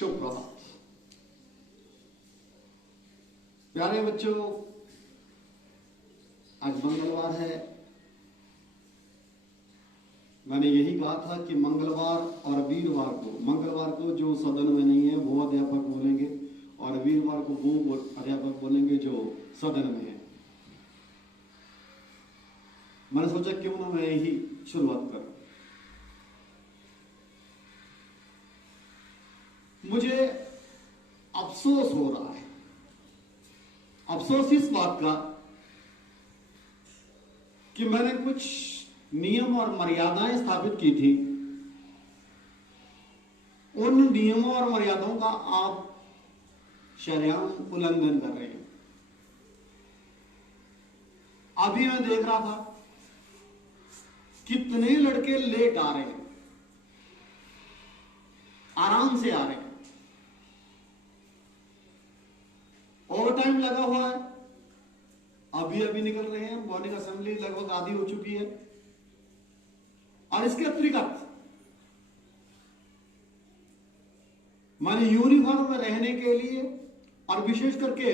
शुभ प्रभात। प्यारे बच्चों, आज मंगलवार है। मैंने यही कहा था कि मंगलवार और वीरवार को, मंगलवार को जो सदन में नहीं है वो अध्यापक बोलेंगे और वीरवार को वो अध्यापक बोलेंगे जो सदन में है। मैंने सोचा क्यों ना मैं यही शुरुआत करूं। मुझे अफसोस हो रहा है, अफसोस इस बात का कि मैंने कुछ नियम और मर्यादाएं स्थापित की थी। उन नियमों और मर्यादाओं का आप शरेआम उल्लंघन कर रहे हैं। अभी मैं देख रहा था कितने लड़के लेट आ रहे हैं, आराम से आ रहे हैं, ओवर टाइम लगा हुआ है, अभी अभी निकल रहे हैं। मॉर्निंग असेंबली लगभग आधी हो चुकी है और इसके अतिरिक्त मैंने यूनिफॉर्म में रहने के लिए और विशेष करके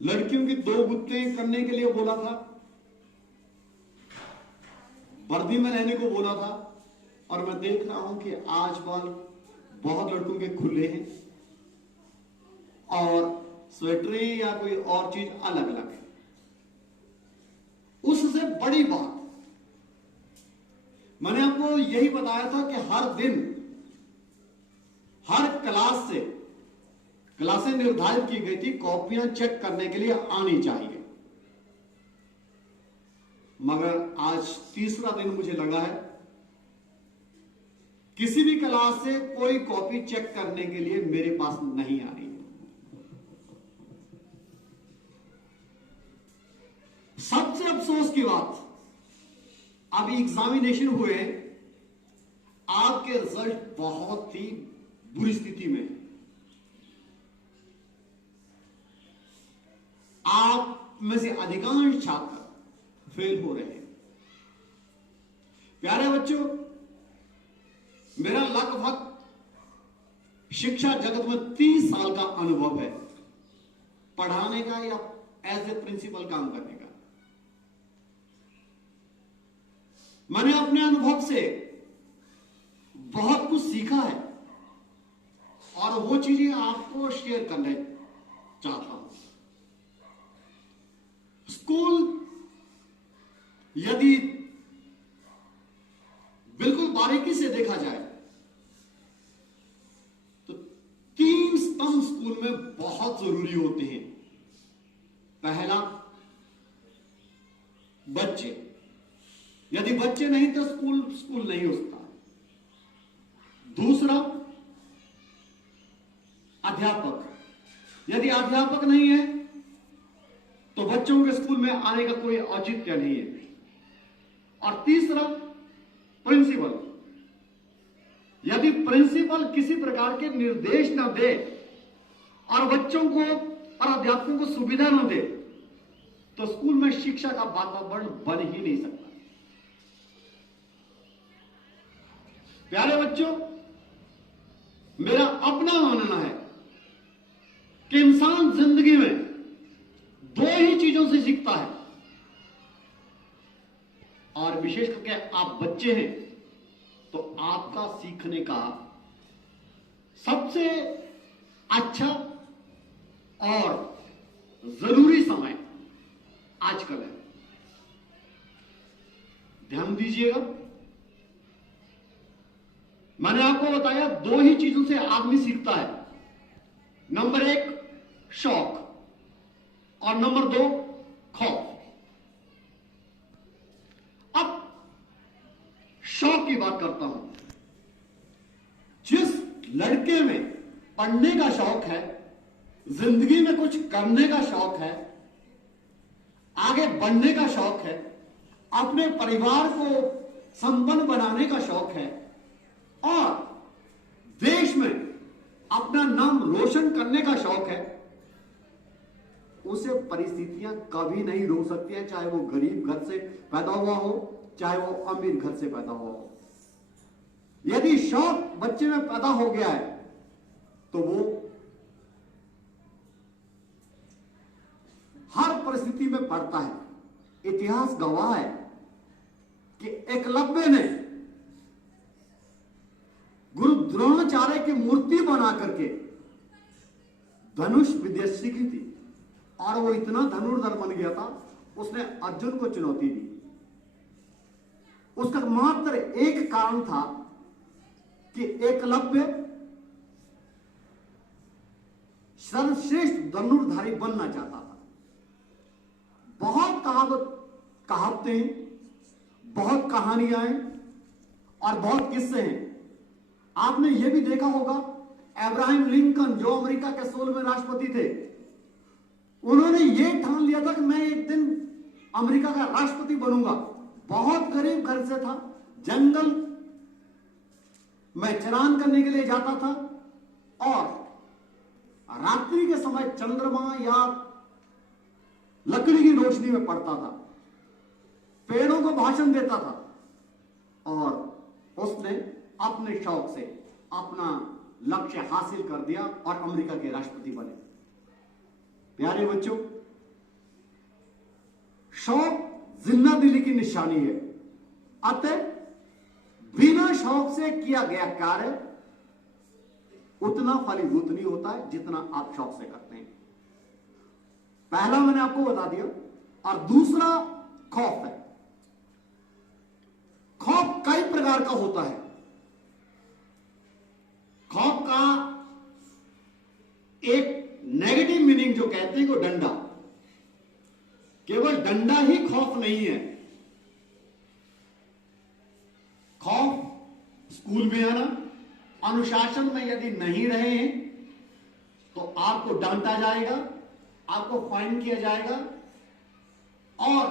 लड़कियों की 2 गुत्ते करने के लिए बोला था, वर्दी में रहने को बोला था। और मैं देख रहा हूं कि आज बाल बहुत लड़कों के खुले हैं और स्वेटरें या कोई और चीज अलग अलग है। उससे बड़ी बात मैंने आपको यही बताया था कि हर दिन हर क्लास से, क्लासें निर्धारित की गई थी, कॉपियां चेक करने के लिए आनी चाहिए। मगर आज तीसरा दिन मुझे लगा है किसी भी क्लास से कोई कॉपी चेक करने के लिए मेरे पास नहीं आ रही है। सबसे अफसोस की बात, अभी एग्जामिनेशन हुए, आपके रिजल्ट बहुत ही बुरी स्थिति में, आप में से अधिकांश छात्र फेल हो रहे हैं। प्यारे बच्चों, मेरा लगभग शिक्षा जगत में 30 साल का अनुभव है, पढ़ाने का या एज ए प्रिंसिपल काम करने का। मैंने अपने अनुभव से बहुत कुछ सीखा है और वो चीजें आपको शेयर करना चाहता हूं। स्कूल यदि बिल्कुल बारीकी से देखा जाए तो 3 स्तंभ स्कूल में बहुत जरूरी होते हैं। पहला, बच्चे। यदि बच्चे नहीं तो स्कूल नहीं हो सकता। दूसरा, अध्यापक। यदि अध्यापक नहीं है तो बच्चों के स्कूल में आने का कोई औचित्य नहीं है। और तीसरा, प्रिंसिपल। यदि प्रिंसिपल किसी प्रकार के निर्देश न दे और बच्चों को और अध्यापकों को सुविधा न दे तो स्कूल में शिक्षा का वातावरण बन ही नहीं सकता। प्यारे बच्चों, मेरा अपना मानना है कि इंसान जिंदगी में 2 ही चीजों से सीखता है, और विशेष करके आप बच्चे हैं तो आपका सीखने का सबसे अच्छा और जरूरी समय आजकल है। ध्यान दीजिएगा, मैंने आपको बताया 2 ही चीजों से आदमी सीखता है। नंबर 1 शौक और नंबर 2 खौफ। अब शौक की बात करता हूं। जिस लड़के में पढ़ने का शौक है, जिंदगी में कुछ करने का शौक है, आगे बढ़ने का शौक है, अपने परिवार को संपन्न बनाने का शौक है और देश में अपना नाम रोशन करने का शौक है, उसे परिस्थितियां कभी नहीं रोक सकती है, चाहे वो गरीब घर से पैदा हुआ हो, चाहे वो अमीर घर से पैदा हुआ हो। यदि शौक बच्चे में पैदा हो गया है परिस्थिति में पड़ता है। इतिहास गवाह है कि एकलव्य ने गुरु द्रोणाचार्य की मूर्ति बना करके धनुष विद्या सीखी थी और वो इतना धनुर्धर बन गया था, उसने अर्जुन को चुनौती दी। उसका मात्र एक कारण था कि एकलव्य सर्वश्रेष्ठ धनुर्धारी बनना चाहता था। बहुत कहावतें, बहुत कहानियां हैं और बहुत किस्से हैं। आपने यह भी देखा होगा, अब्राहम लिंकन जो अमेरिका के 16वें राष्ट्रपति थे, उन्होंने यह ठान लिया था कि मैं एक दिन अमेरिका का राष्ट्रपति बनूंगा। बहुत गरीब घर से था, जंगल में चरान करने के लिए जाता था और रात्रि के समय चंद्रमा या लकड़ी की रोशनी में पड़ता था, पेड़ों को भाषण देता था और उसने अपने शौक से अपना लक्ष्य हासिल कर दिया और अमेरिका के राष्ट्रपति बने। प्यारे बच्चों, शौक जिंदादिली की निशानी है। अतः बिना शौक से किया गया कार्य उतना फलीभूत नहीं होता है जितना आप शौक से करते हैं। पहला मैंने आपको बता दिया। और दूसरा खौफ है। खौफ कई प्रकार का होता है। खौफ का एक नेगेटिव मीनिंग जो कहते हैं वो डंडा। केवल डंडा ही खौफ नहीं है। खौफ स्कूल में आना, अनुशासन में यदि नहीं रहे हैं तो आपको डांटा जाएगा, आपको फाइन किया जाएगा और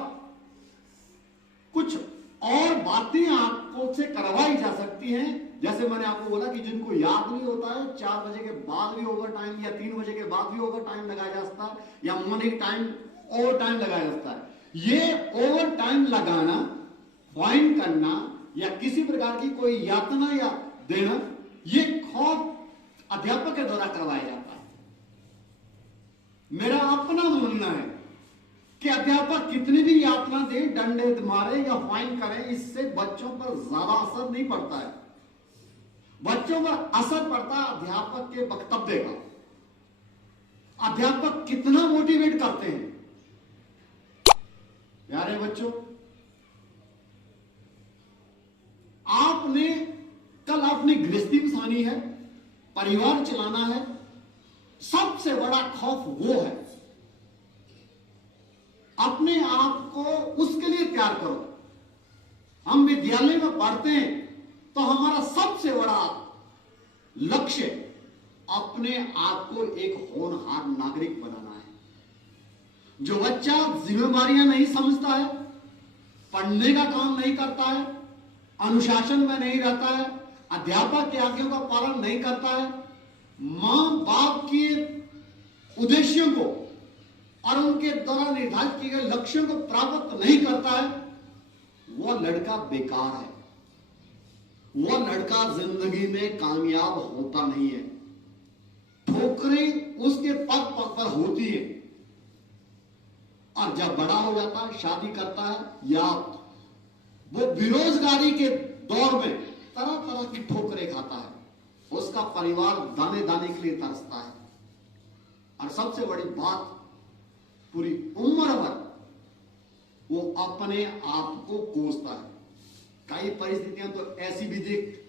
कुछ और बातें आपको से करवाई जा सकती हैं। जैसे मैंने आपको बोला कि जिनको याद नहीं होता है 4 बजे के बाद भी ओवर टाइम या 3 बजे के बाद भी ओवर टाइम लगाया जा सकता है या मॉर्निंग टाइम ओवर टाइम लगाया जाता है। ये ओवर टाइम लगाना, फाइन करना या किसी प्रकार की कोई यातना या देना, ये खौफ अध्यापक के द्वारा करवाया जाता है। मेरा अपना मानना है कि अध्यापक कितनी भी यातना दे, डंडे मारे या फाइन करे, इससे बच्चों पर ज्यादा असर नहीं पड़ता है। बच्चों पर असर पड़ता है अध्यापक के वक्तव्य का। अध्यापक कितना मोटिवेट करते हैं। प्यारे बच्चों, आपने कल अपनी गृहस्थी बसानी है, परिवार चलाना है। सबसे बड़ा खौफ वो है। अपने आप को उसके लिए तैयार करो। हम विद्यालय में पढ़ते हैं तो हमारा सबसे बड़ा लक्ष्य अपने आप को एक होनहार नागरिक बनाना है। जो बच्चा जिम्मेदारियां नहीं समझता है, पढ़ने का काम नहीं करता है, अनुशासन में नहीं रहता है, अध्यापक के आज्ञा का पालन नहीं करता है, मां बाप के उद्देश्यों को और उनके द्वारा निर्धारित किए गए लक्ष्यों को प्राप्त नहीं करता है, वह लड़का बेकार है। वह लड़का जिंदगी में कामयाब होता नहीं है। ठोकरें उसके पग पग पर होती है और जब बड़ा हो जाता है, शादी करता है या वो बेरोजगारी के दौर में तरह तरह की ठोकरें खाता है, उसका परिवार दाने दाने के लिए तरसता है। और सबसे बड़ी बात, पूरी उम्र भर वो अपने आप को कोसता है। कई परिस्थितियां तो ऐसी भी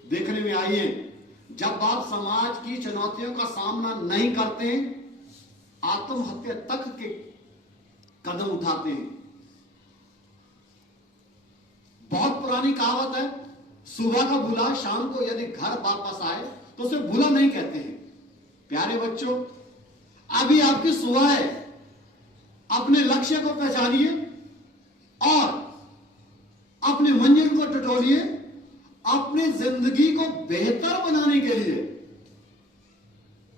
देखने में आई हैं जब आप समाज की चुनौतियों का सामना नहीं करते, आत्महत्या तक के कदम उठाते हैं। बहुत पुरानी कहावत है, सुबह का भूला शाम को यदि घर वापस आए तो उसे भूला नहीं कहते हैं। प्यारे बच्चों, अभी आपकी सुबह है। अपने लक्ष्य को पहचानिए और अपने मंजिल को टटोलिए। अपनी जिंदगी को बेहतर बनाने के लिए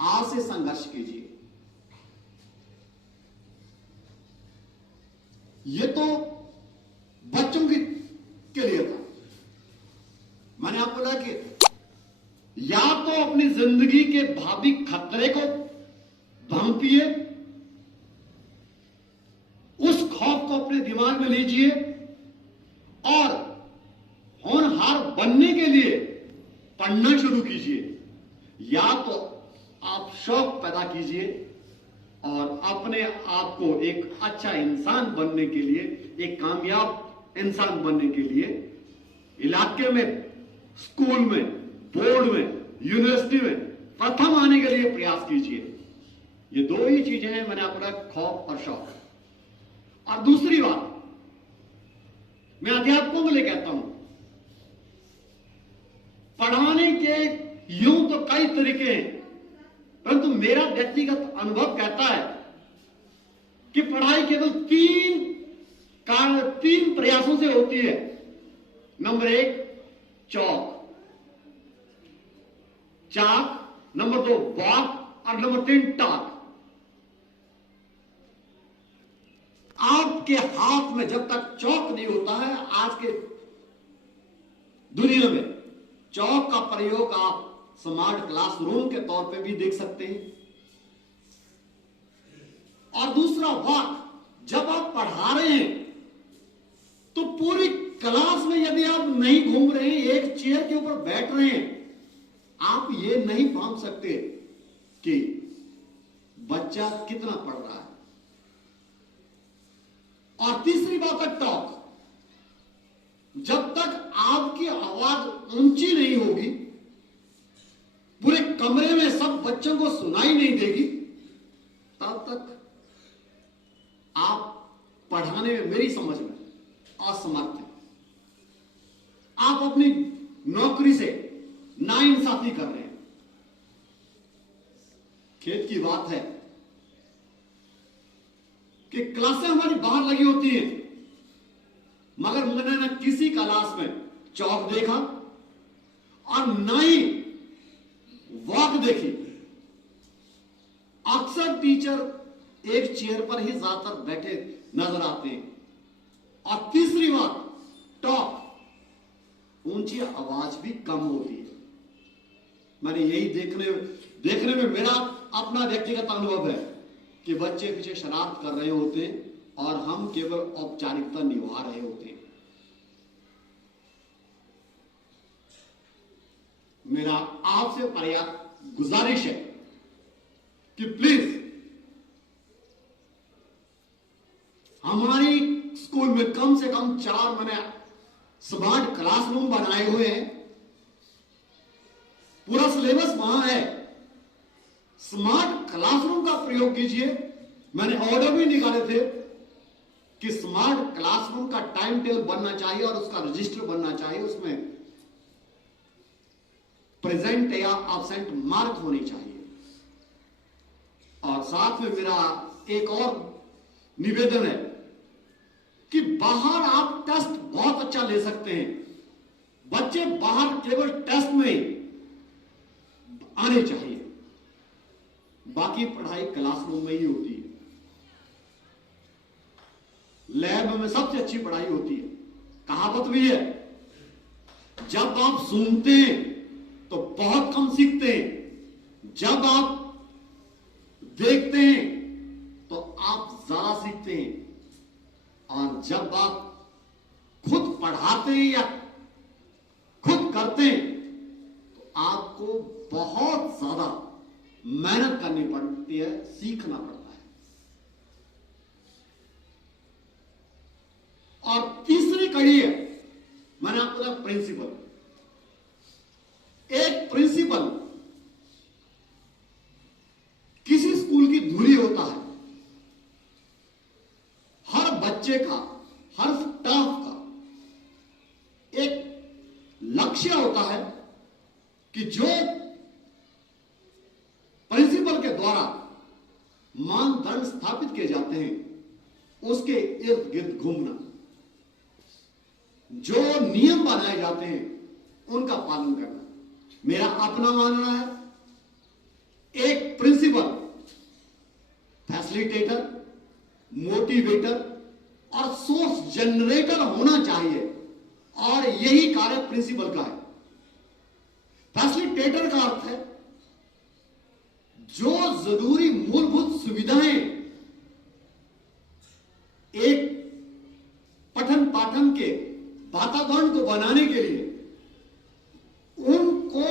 आज से संघर्ष कीजिए। ये तो बच्चों के लिए था। मैंने आपको बोला कि या तो अपनी जिंदगी के भावी खतरे को भांपिए उस खौफ को अपने दिमाग में लीजिए और होनहार बनने के लिए पढ़ना शुरू कीजिए। या तो आप शौक पैदा कीजिए और अपने आप को एक अच्छा इंसान बनने के लिए, एक कामयाब इंसान बनने के लिए इलाके में, स्कूल में, बोर्ड में, यूनिवर्सिटी में प्रथम आने के लिए प्रयास कीजिए। ये दो ही चीजें हैं मैंने आपको बताया, खौफ और शौक। और दूसरी बात मैं अध्यापकों के लिए कहता हूं, पढ़ाने के यूं तो कई तरीके हैं, परंतु मेरा व्यक्तिगत अनुभव कहता है कि पढ़ाई केवल तीन प्रयासों से होती है। नंबर 1 चाक, नंबर 2 वॉक और नंबर 3 टॉक। आपके हाथ में जब तक चौक नहीं होता है, आज के दुनिया में चौक का प्रयोग आप स्मार्ट क्लासरूम के तौर पे भी देख सकते हैं। और दूसरा वॉक, जब आप पढ़ा रहे हैं तो पूरी क्लास में यदि आप नहीं घूम रहे हैं, एक चेयर के ऊपर बैठ रहे हैं, आप ये नहीं भांप सकते कि बच्चा कितना पढ़ रहा है। और तीसरी बात है टॉक। जब तक आपकी आवाज ऊंची नहीं होगी, पूरे कमरे में सब बच्चों को सुनाई नहीं देगी, तब तक आप पढ़ाने में मेरी समझ में असमर्थ हैं। आप अपनी नौकरी से नाइंसाफी कर रहे हैं। खेत की बात है कि क्लासें हमारी बाहर लगी होती हैं, मगर मैंने न किसी क्लास में चौक देखा और न ही वॉक देखी। अक्सर टीचर एक चेयर पर ही ज्यादातर बैठे नजर आते हैं। और तीसरी बात टॉक, ऊंची आवाज भी कम होती है। मैंने यही देखने में मेरा अपना व्यक्तिगत अनुभव है कि बच्चे पीछे शरारत कर रहे होते हैं और हम केवल औपचारिकता निभा रहे होते हैं। मेरा आपसे पर्याप्त गुजारिश है कि प्लीज हमारी स्कूल में कम से कम 4 मैंने स्मार्ट क्लासरूम बनाए हुए हैं। पूरा सिलेबस वहां है। स्मार्ट क्लासरूम का प्रयोग कीजिए। मैंने ऑर्डर भी निकाले थे कि स्मार्ट क्लासरूम का टाइम टेबल बनना चाहिए और उसका रजिस्टर बनना चाहिए, उसमें प्रेजेंट या एब्सेंट मार्क होनी चाहिए। और साथ में मेरा एक और निवेदन है कि बाहर आप टेस्ट बहुत अच्छा ले सकते हैं। बच्चे बाहर केवल टेस्ट में ही आने चाहिए, बाकी पढ़ाई क्लासरूम में ही होती है। लैब में सबसे अच्छी पढ़ाई होती है। कहावत भी है, जब आप सुनते हैं तो बहुत कम सीखते हैं, जब आप देखते हैं तो आप ज्यादा सीखते हैं, और जब आप खुद पढ़ाते हैं या खुद करते हैं तो आपको बहुत ज्यादा मेहनत करनी पड़ती है, सीखना पड़ता है। और तीसरी कड़ी है, मैंने आपको कहा प्रिंसिपल। एक प्रिंसिपल किसी स्कूल की धुरी होता है। हर बच्चे का, हर स्टाफ का एक लक्ष्य होता है कि जो प्रिंसिपल के द्वारा मानदंड स्थापित किए जाते हैं उसके इर्द गिर्द घूमना, जो नियम बनाए जाते हैं उनका पालन करना। मेरा अपना मानना है, एक प्रिंसिपल फैसिलिटेटर, मोटिवेटर और सोर्स जनरेटर होना चाहिए, और यही कार्य प्रिंसिपल का है। फैसिलिटेटर का अर्थ है जो जरूरी मूलभूत सुविधाएं बनाने के लिए उनको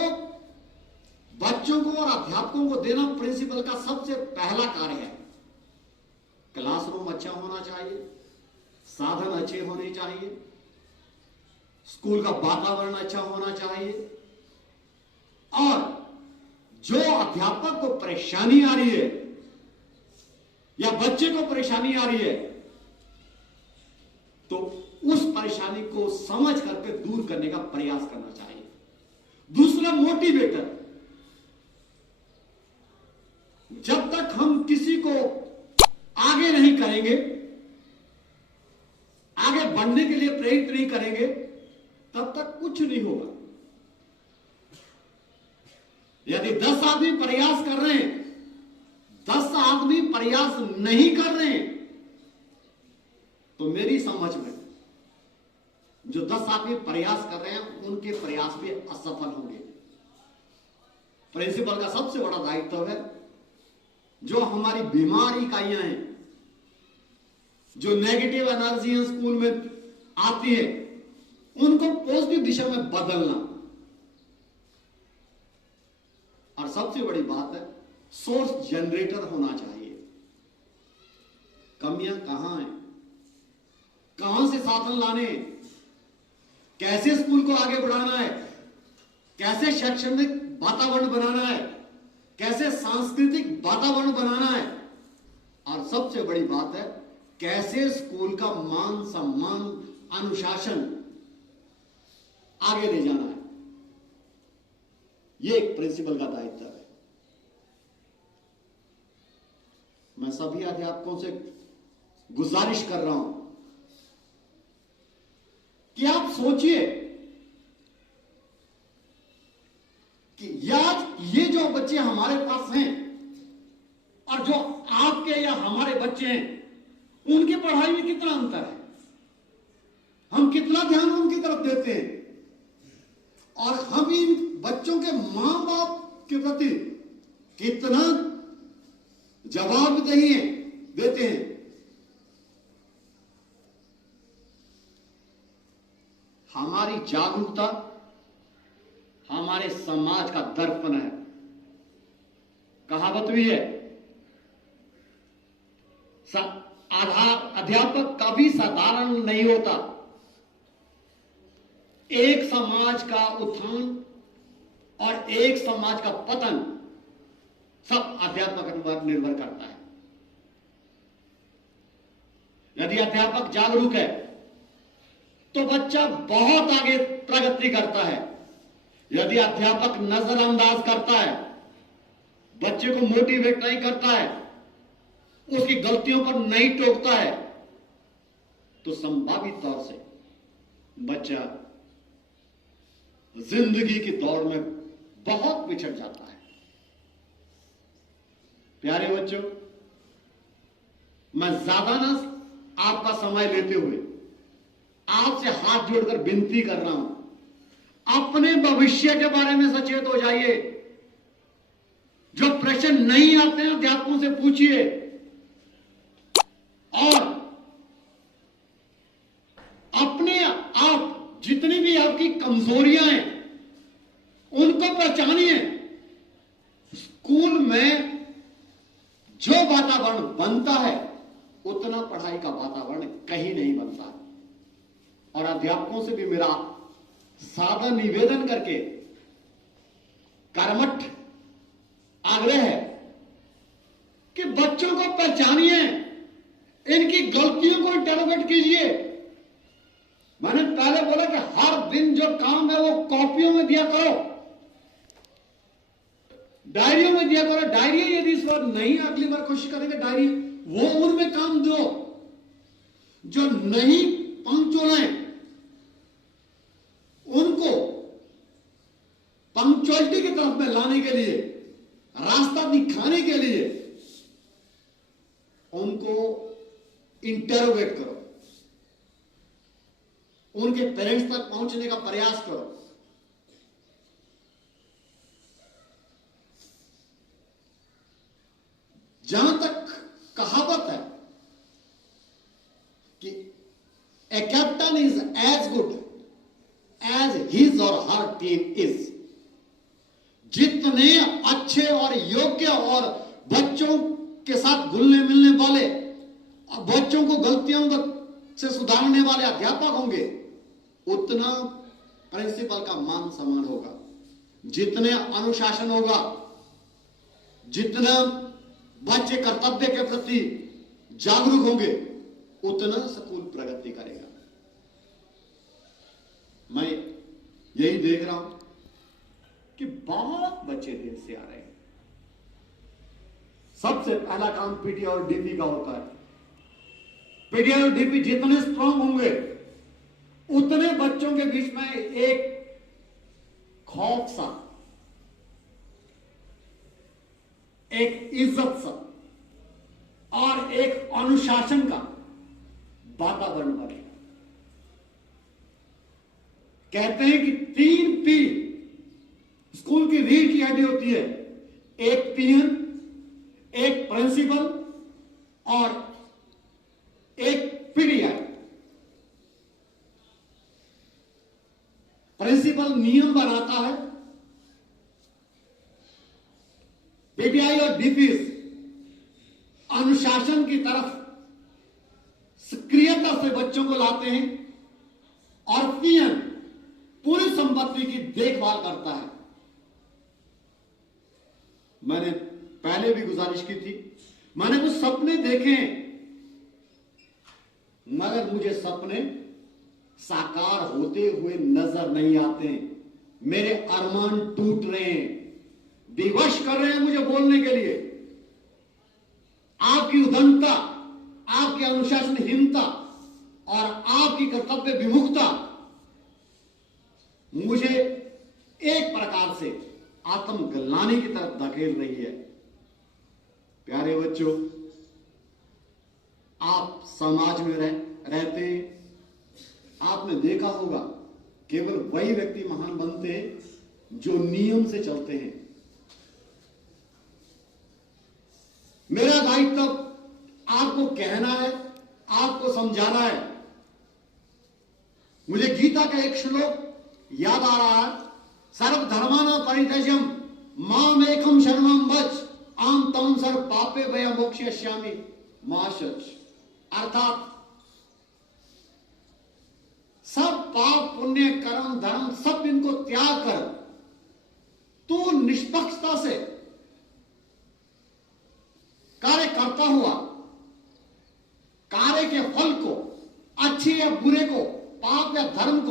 बच्चों को और अध्यापकों को देना प्रिंसिपल का सबसे पहला कार्य है। क्लासरूम अच्छा होना चाहिए, साधन अच्छे होने चाहिए, स्कूल का वातावरण अच्छा होना चाहिए, और जो अध्यापक को परेशानी आ रही है या बच्चे को परेशानी आ रही है तो उस परेशानी को समझ करके दूर करने का प्रयास करना चाहिए। दूसरा, मोटिवेटर। जब तक हम किसी को आगे नहीं करेंगे, आगे बढ़ने के लिए प्रेरित नहीं करेंगे, तब तक कुछ नहीं होगा। यदि 10 आदमी प्रयास कर रहे हैं, 10 आदमी प्रयास नहीं कर रहे हैं, तो मेरी समझ में जो 10 आदमी प्रयास कर रहे हैं उनके प्रयास भी असफल होंगे। प्रिंसिपल का सबसे बड़ा दायित्व है, जो हमारी बीमार इकाइयां हैं, जो नेगेटिव एनर्जी स्कूल में आती है, उनको पॉजिटिव दिशा में बदलना। और सबसे बड़ी बात है, सोर्स जनरेटर होना चाहिए। कमियां कहां हैं, कहां से साधन लाने, कैसे स्कूल को आगे बढ़ाना है, कैसे शैक्षणिक वातावरण बनाना है, कैसे सांस्कृतिक वातावरण बनाना है, और सबसे बड़ी बात है, कैसे स्कूल का मान सम्मान अनुशासन आगे ले जाना है। यह एक प्रिंसिपल का दायित्व है। मैं सभी अध्यापकों से गुजारिश कर रहा हूं कि आप सोचिए कि ये जो बच्चे हमारे पास हैं और जो आपके या हमारे बच्चे हैं, उनकी पढ़ाई में कितना अंतर है, हम कितना ध्यान उनकी तरफ देते हैं, और हम इन बच्चों के मां बाप के प्रति कितना जवाबदेही देते हैं। हमारी जागरूकता हमारे समाज का दर्पण है। कहावत भी है, अध्यापक कभी साधारण नहीं होता। एक समाज का उत्थान और एक समाज का पतन सब अध्यापक पर निर्भर करता है। यदि अध्यापक जागरूक है तो बच्चा बहुत आगे प्रगति करता है। यदि अध्यापक नजरअंदाज करता है, बच्चे को मोटिवेट नहीं करता है, उसकी गलतियों पर नहीं टोकता है, तो संभावित तौर से बच्चा जिंदगी की दौड़ में बहुत पिछड़ जाता है। प्यारे बच्चों, मैं ज्यादा ना आपका समय लेते हुए आपसे हाथ जोड़कर विनती कर रहा हूं, अपने भविष्य के बारे में सचेत हो जाइए। जो प्रश्न नहीं आते हैं अध्यापकों से पूछिए, और अपने आप जितनी भी आपकी कमजोरियां हैं उनको पहचानिए। स्कूल में जो वातावरण बनता है उतना पढ़ाई का वातावरण कहीं नहीं बनता। और अध्यापकों से भी मेरा सादा निवेदन करके कर्मठ आग्रह है कि बच्चों को पहचानिए, इनकी गलतियों को इंटरोगेट कीजिए। मैंने पहले बोला कि हर दिन जो काम है वो कॉपियों में दिया करो, डायरियों में दिया करो। डायरी यदि इस बार नहीं, अगली बार कोशिश करेंगे डायरी, वो उनमें काम दो। जो नहीं पंक्चुअल है उनको पंक्चुअलिटी की तरफ में लाने के लिए, रास्ता दिखाने के लिए उनको इंटरोगेट करो, उनके पेरेंट्स तक पहुंचने का प्रयास करो। जहां तक कहावत है कि a captain is as good team is. जितने अच्छे और योग्य और बच्चों के साथ घुलने मिलने वाले, बच्चों को गलतियों से सुधारने वाले अध्यापक होंगे, उतना प्रिंसिपल का मान सम्मान होगा। जितने अनुशासन होगा, जितना बच्चे कर्तव्य के प्रति जागरूक होंगे, उतना स्कूल प्रगति करेगा। मैं यही देख रहा हूं कि बहुत बच्चे देर से आ रहे हैं। सबसे पहला काम पीटी और डीपी का होता है। पीटी और डीपी जितने स्ट्रांग होंगे, उतने बच्चों के बीच में एक खौफ सा, एक इज्जत सा और एक अनुशासन का वातावरण बनेगा। कहते हैं कि 3 पी स्कूल की रीढ़ की हड्डी होती है। एक पीएन, एक प्रिंसिपल और एक पीडीआई। प्रिंसिपल नियम बनाता है, पीडीआई और डीपीस अनुशासन की तरफ सक्रियता से बच्चों को लाते हैं और पीएन पूरी संपत्ति की देखभाल करता है। मैंने पहले भी गुजारिश की थी, मैंने कुछ सपने देखे हैं, मगर मुझे सपने साकार होते हुए नजर नहीं आते। मेरे अरमान टूट रहे हैं, विवश कर रहे हैं मुझे बोलने के लिए। आपकी उद्दंडता, आपकी अनुशासनहीनता और आपकी कर्तव्य विमुखता मुझे एक प्रकार से आत्मग्लानि की तरफ धकेल रही है। प्यारे बच्चों, आप समाज में रहते हैं, आपने देखा होगा केवल वही व्यक्ति महान बनते हैं जो नियम से चलते हैं। मेरा दायित्व आपको कहना है, आपको समझाना है। मुझे गीता का एक श्लोक याद आ रहा है, सर्वधर्माणां परित्यज्य मामेकं शरणं व्रज अहं त्वं सर्व पापेभ्यो मोक्षयिष्यामि मा शुच। अर्थात सब पाप पुण्य कर्म धर्म सब इनको त्याग कर तू निष्पक्षता से कार्य करता हुआ कार्य के फल को, अच्छे या बुरे को, पाप या धर्म को